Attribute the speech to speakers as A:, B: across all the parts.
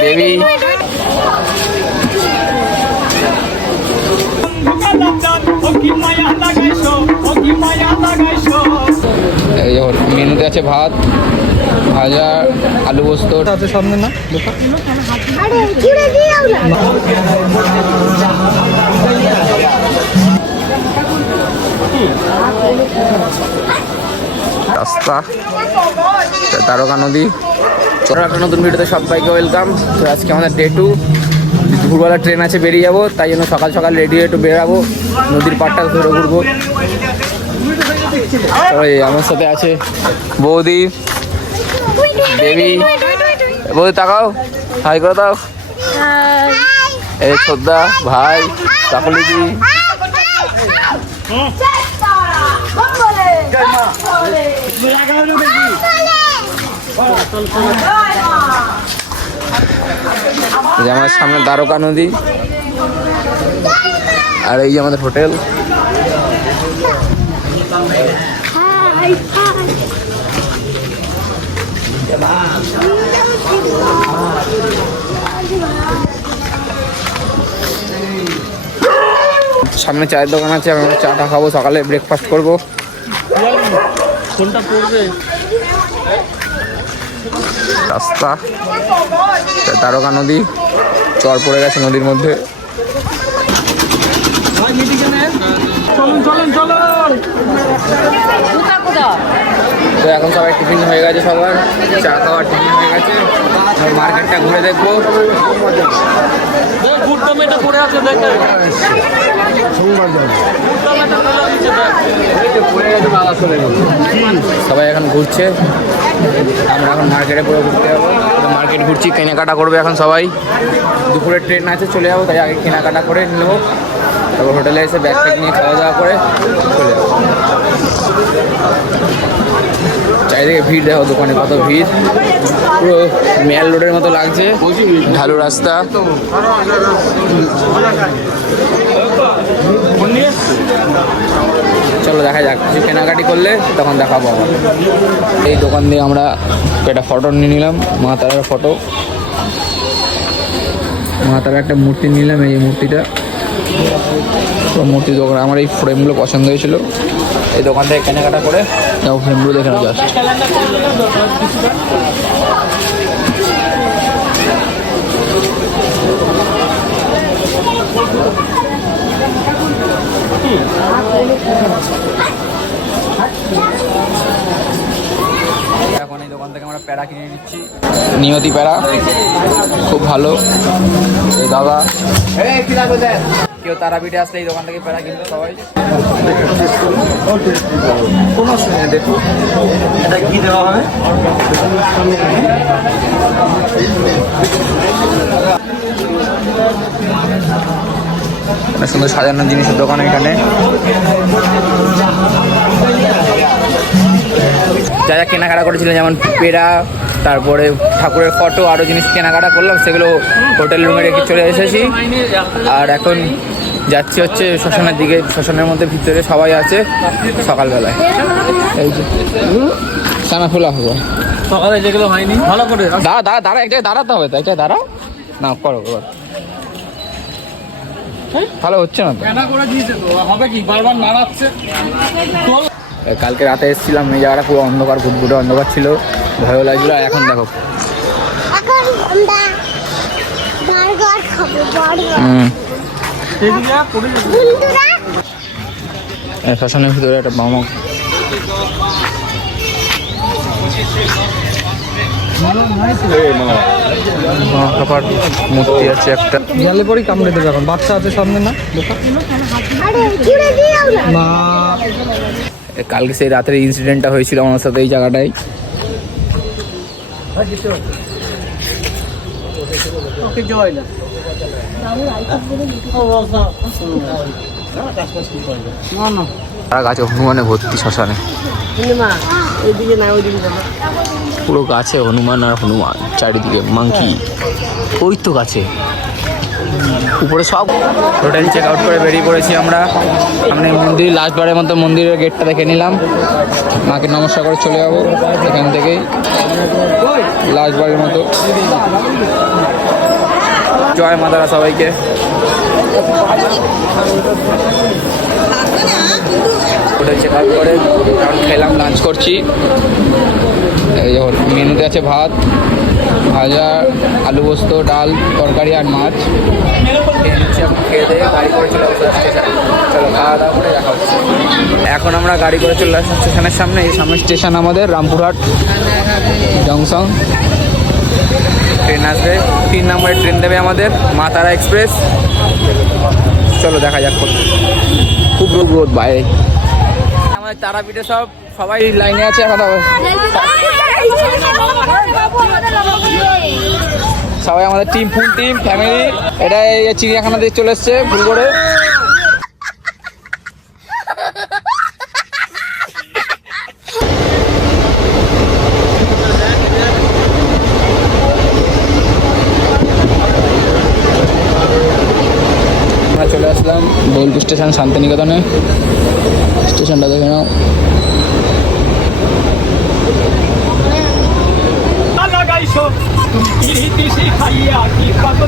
A: Baby মেনুতে আছে ভাত ভাজা আলু পোস্ত।
B: আছে সামনে না?
A: রাস্তা। তারকা নদী। একটা নতুন ভিডিওতে সবাইকে ওয়েলকাম। তো আজকে আমাদের ডে টু দুপুরবেলা ট্রেন আছে বেরিয়ে যাব। তাই জন্য সকাল সকাল রেডি হয়ে একটু বেরাবো। নদীর পাড়টা ধরে ঘুরবো। ওই আমার সাথে আছে বৌদি দেবী। বৌদি তাকাও। হাই করে দাও। এই শ্রদ্ধা ভাই কাকলিদি এই যে আমাদের সামনে দ্বারকা নদী। আর এই যে আমাদের হোটেল। সামনে চায়ের দোকান আছে আমরা চাটা খাব, সকালে ব্রেকফাস্ট করব।
B: কোনটা
A: রাস্তা তারকা নদী চর পড়ে গেছে নদীর মধ্যে।
B: চলুন চলুন চলুন।
A: তো এখন সবাই টিফিন হয়ে গেছে সবার, চা খাওয়ার টিফিন হয়ে গেছে। মার্কেটটা ঘুরে দেখব। সবাই এখন ঘুরছে। আমরা এখন মার্কেটে পুরো ঘুরতে যাব। মার্কেট ঘুরছি, কেনাকাটা করবে এখন সবাই। দুপুরে ট্রেন আছে, চলে যাব, তাই আগে কেনাকাটা করে নেব। তারপর হোটেলে এসে ব্যাগ ট্যাগ নিয়ে খাওয়া দাওয়া করে চলে চারিদিকে ভিড়, দেখো দোকানে কত ভিড়। পুরো মেল রোডের মতো লাগছে। ঢালু রাস্তা। চলো দেখা যাক, কিছু কেনাকাটি করলে তখন দেখাবো আবার। এই দোকান দিয়ে আমরা একটা ফটো নিয়ে নিলাম, মা তারার ফটো মা তারার একটা মূর্তি নিলাম, এই মূর্তিটা। তো মূর্তি দোকান। আমার এই ফ্রেমগুলো পছন্দ হয়েছিল। এই দোকান থেকে কেনাকাটা করে? তাও ফ্রেমগুলো দেখে নেওয়া জাস্ট এখন এই দোকান থেকে আমরা প্যাড়া কিনে নিচ্ছি। নিয়তি প্যাড়া খুব ভালো। দাদা। কেউ তারাপীঠে আসলে এই দোকান থেকে প্যারা কিনবে সবাই? কোনো শুনে দেখো
B: এটা কি দেওয়া হবে?
A: অনেক সুন্দর সাজানোর জিনিসের দোকান এখানে। যা যা কেনাকাটা করেছিলাম যেমন পেড়া তারপরে ঠাকুরের ফটো আরও জিনিস কেনাকাটা করলাম সেগুলো হোটেল রুমে রেখে চলে এসেছি। আর এখন যাচ্ছি হচ্ছে শ্মশানের দিকে শ্মশানের মধ্যে ভিতরে সবাই আছে সকালবেলায়। এই যে সানা খোলা হবে।
B: সকালে যেগুলো হয়নি ভালো করে
A: দাঁড়া দাঁড়া দাঁড়া একটা দাঁড়াতে হবে তো একটা দাঁড়াও না করো করো। ভালো হচ্ছে না তো?
B: হবে কি? বারবার নাড়াচ্ছে।
A: কালকে রাতে এসেছিলাম এই জায়গাটা পুরো অন্ধকার ঘুটঘুটে অন্ধকার ছিল। ভয়ও লাগছিল আর এখন দেখো। শ্মশানের ভিতরে একটা মামা মা বাবার মূর্তি আছে একটা।
B: গেলে পরেই কামড়ে দেবে এখন। বাচ্চা আছে সামনে না। মা।
A: কালকে সেই রাতের ইনসিডেন্টটা হয়েছিল আমার সাথে এই জায়গাটায়।
B: ওকে জয় না। না না।
A: আর গাছে হনুমানে ভর্তি শ্মশানে। পুরো গাছে হনুমান আর হনুমান চারিদিকে মাংকি। ওই তো গাছে। উপরে সব হোটেল চেক আউট করে বেরিয়ে পড়েছি আমরা। সামনে মন্দির লাস্টবারের মতো মন্দিরের গেটটা দেখে নিলাম। মাকে নমস্কার করে চলে যাব এখান থেকেই। লাস্টবারের মতো। জয় মাতারা সবাইকে। হোটেল চেক আউট করে খেলাম লাঞ্চ করছি। এই মেনুতে আছে ভাত, ভাজা, আলু পোস্ত, ডাল, তরকারি আর মাছ। খেয়ে এখন দিয়ে গাড়ি করে চলে আসব স্টেশনে চলো খাওয়া দাওয়া করে দেখা হচ্ছে। এখন আমরা গাড়ি করে চলে আসছি স্টেশনের সামনে এই সামনে স্টেশন আমাদের রামপুরহাট জংশন। ট্রেন আসবে তিন নম্বরের ট্রেন দেবে আমাদের মা তারা এক্সপ্রেস। চলো দেখা যাক খুব রোদ রোদ বাইরে আমাদের তারাপীঠে সব সবাই লাইনে আছে এখন সবাই আমাদের টিম ফুল টিম ফ্যামিলি এটা এই চিড়িয়াখানা দিয়ে চলে এসছে, ভুল করে। চলে আসলাম বোলপুর স্টেশন, শান্তিনিকেতনে। স্টেশনটা দেখে নাও।
B: লাগাইছো ইতি শিখাইয়া কি পাগল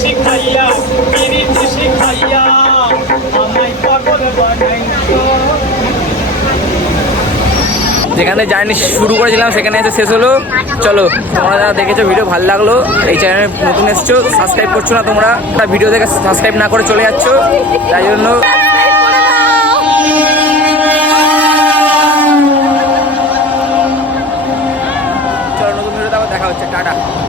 B: শিখাইয়া শিখাইয়া, আমায় পাগল বানাইছো।
A: যেখানে জার্নি শুরু করেছিলাম, সেখানে এসে শেষ হলো। চলো, তোমরা যারা দেখেছ, ভিডিও ভালো লাগল, এই চ্যানেলে নতুন এসছো সাবস্ক্রাইব করছ না তোমরা ভিডিও দেখে সাবস্ক্রাইব না করে চলে যাচ্ছ। তাই জন্য